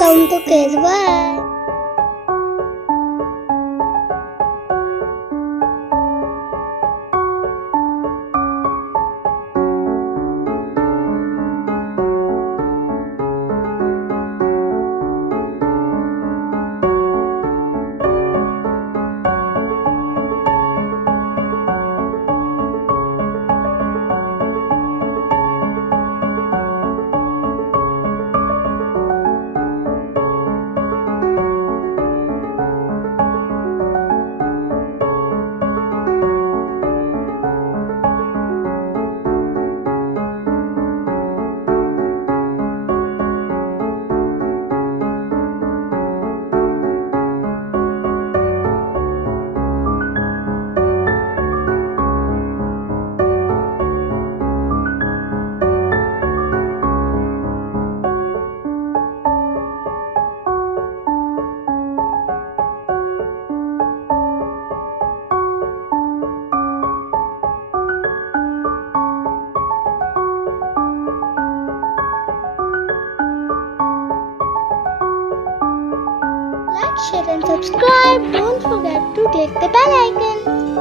account to Kezwan. Like, share and subscribe. Don't forget to click the bell icon.